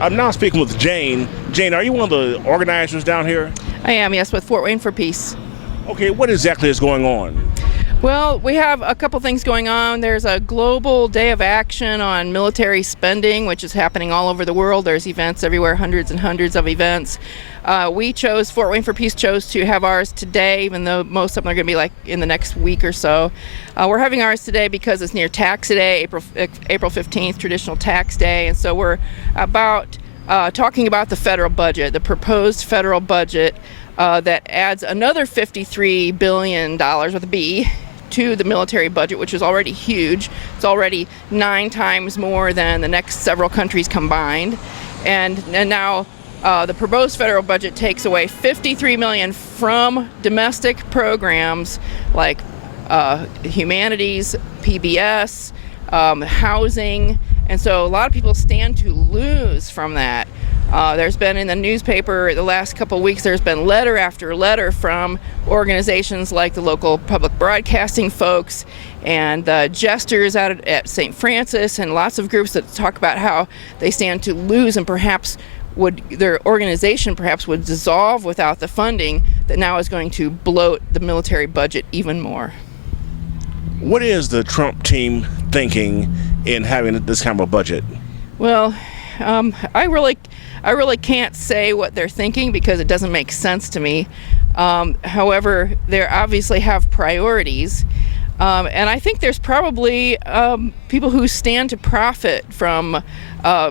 I'm now speaking with Jain. Jain, are you one of the organizers down here? I am, yes, with Fort Wayne for Peace. Okay, what exactly is going on? Well, we have a couple things going on. There's a global day of action on military spending, which is happening all over the world. There's events everywhere, hundreds and hundreds of events. Fort Wayne for Peace chose to have ours today, even though most of them are going to be like in the next week or so. We're having ours today because it's near Tax Day, April 15th, traditional tax day. And so we're about talking about the federal budget, the proposed federal budget that adds another $53 billion with a B to the military budget, which is already huge. It's already 9 times more than the next several countries combined. And now the proposed federal budget takes away $53 million from domestic programs like humanities, PBS, housing. And so a lot of people stand to lose from that. There's been in the newspaper the last couple of weeks, there's been letter after letter from organizations like the local public broadcasting folks and the jesters out at St. Francis, and lots of groups that talk about how they stand to lose, and perhaps their organization perhaps would dissolve without the funding that now is going to bloat the military budget even more. What is the Trump team thinking in having this kind of a budget? Well, I really can't say what they're thinking because it doesn't make sense to me. However, they obviously have priorities. And I think there's probably people who stand to profit from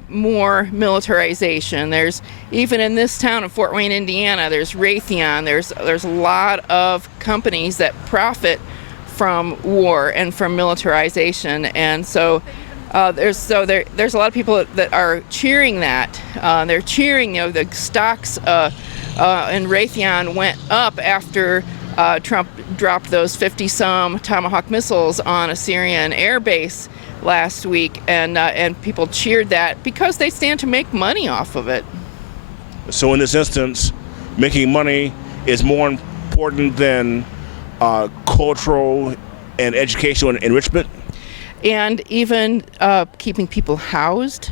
more militarization. There's, even in this town of Fort Wayne, Indiana, there's Raytheon. There's a lot of companies that profit from war and from militarization. And so there's a lot of people that are cheering that. They're cheering, the stocks in Raytheon went up after Trump dropped those 50-some Tomahawk missiles on a Syrian air base last week, and people cheered that because they stand to make money off of it. So in this instance, making money is more important than cultural and educational enrichment? And even keeping people housed.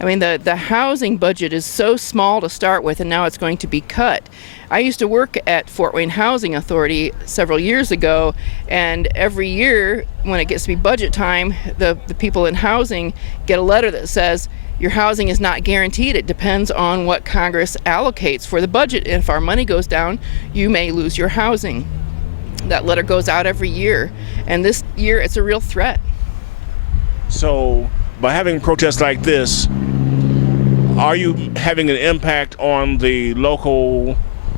I mean, the housing budget is so small to start with, and now it's going to be cut. I used to work at Fort Wayne Housing Authority several years ago, and every year when it gets to be budget time, the people in housing get a letter that says, your housing is not guaranteed. It depends on what Congress allocates for the budget. If our money goes down, you may lose your housing. That letter goes out every year, and this year it's a real threat. So by having protests like this, are you having an impact on the local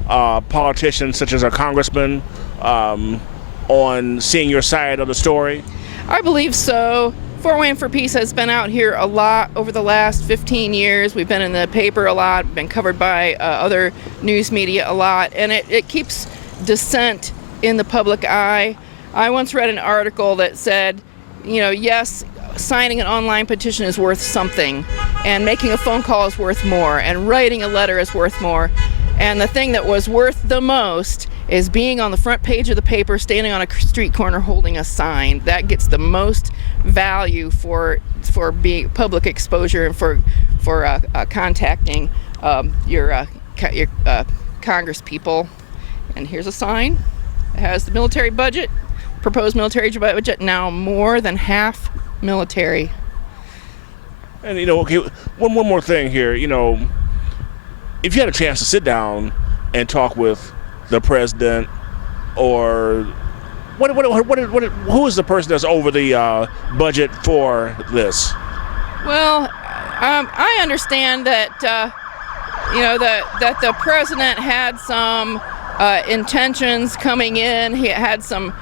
politicians, such as a congressman, on seeing your side of the story? I believe so. Fort Wayne for Peace has been out here a lot over the last 15 years. We've been in the paper a lot, been covered by other news media a lot, and it keeps dissent in the public eye. I once read an article that said, yes, signing an online petition is worth something, and making a phone call is worth more, and writing a letter is worth more. And the thing that was worth the most is being on the front page of the paper, standing on a street corner holding a sign. That gets the most value for being public exposure and for contacting your Congress people. And here's a sign. It has the military budget, proposed military budget, now more than half military. And okay, one more thing here. If you had a chance to sit down and talk with the president, or who is the person that's over the budget for this? Well, I understand that that the president had some intentions coming in. He had some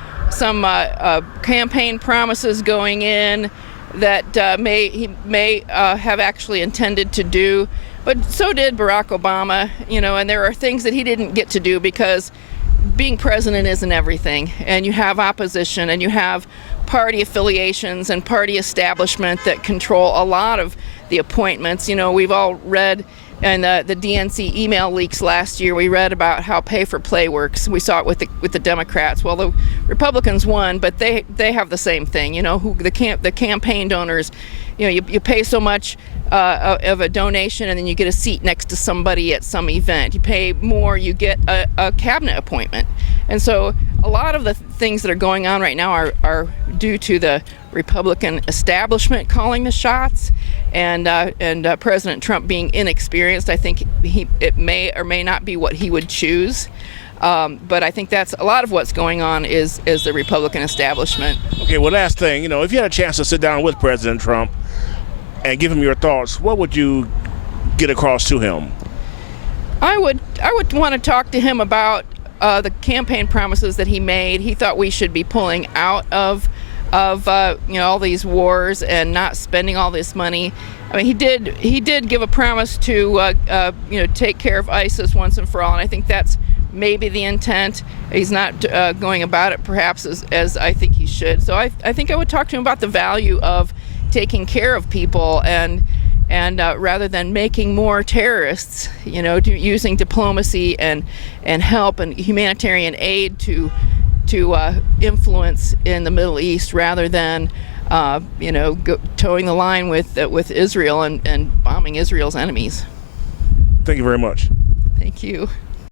campaign promises going in that he may have actually intended to do, but so did Barack Obama, and there are things that he didn't get to do because being president isn't everything, and you have opposition, and you have party affiliations and party establishment that control a lot of the appointments. We've all read in the DNC email leaks last year, we read about how pay for play works. We saw it with the Democrats. Well, the Republicans won, but they have the same thing. The campaign donors you pay so much of a donation, and then you get a seat next to somebody at some event. You pay more, you get a cabinet appointment. And so a lot of the things that are going on right now are due to the Republican establishment calling the shots, and President Trump being inexperienced. I think it may or may not be what he would choose. But I think that's a lot of what's going on is the Republican establishment. Okay, well, last thing, if you had a chance to sit down with President Trump and give him your thoughts, what would you get across to him? I would want to talk to him about the campaign promises that he made. He thought we should be pulling out of all these wars and not spending all this money. I mean, he did give a promise to take care of ISIS once and for all, and I think that's maybe the intent. He's not going about it perhaps as I think he should. So I think I would talk to him about the value of taking care of people and rather than making more terrorists, using diplomacy and help and humanitarian aid to influence in the Middle East rather than towing the line with Israel and bombing Israel's enemies. Thank you very much. Thank you.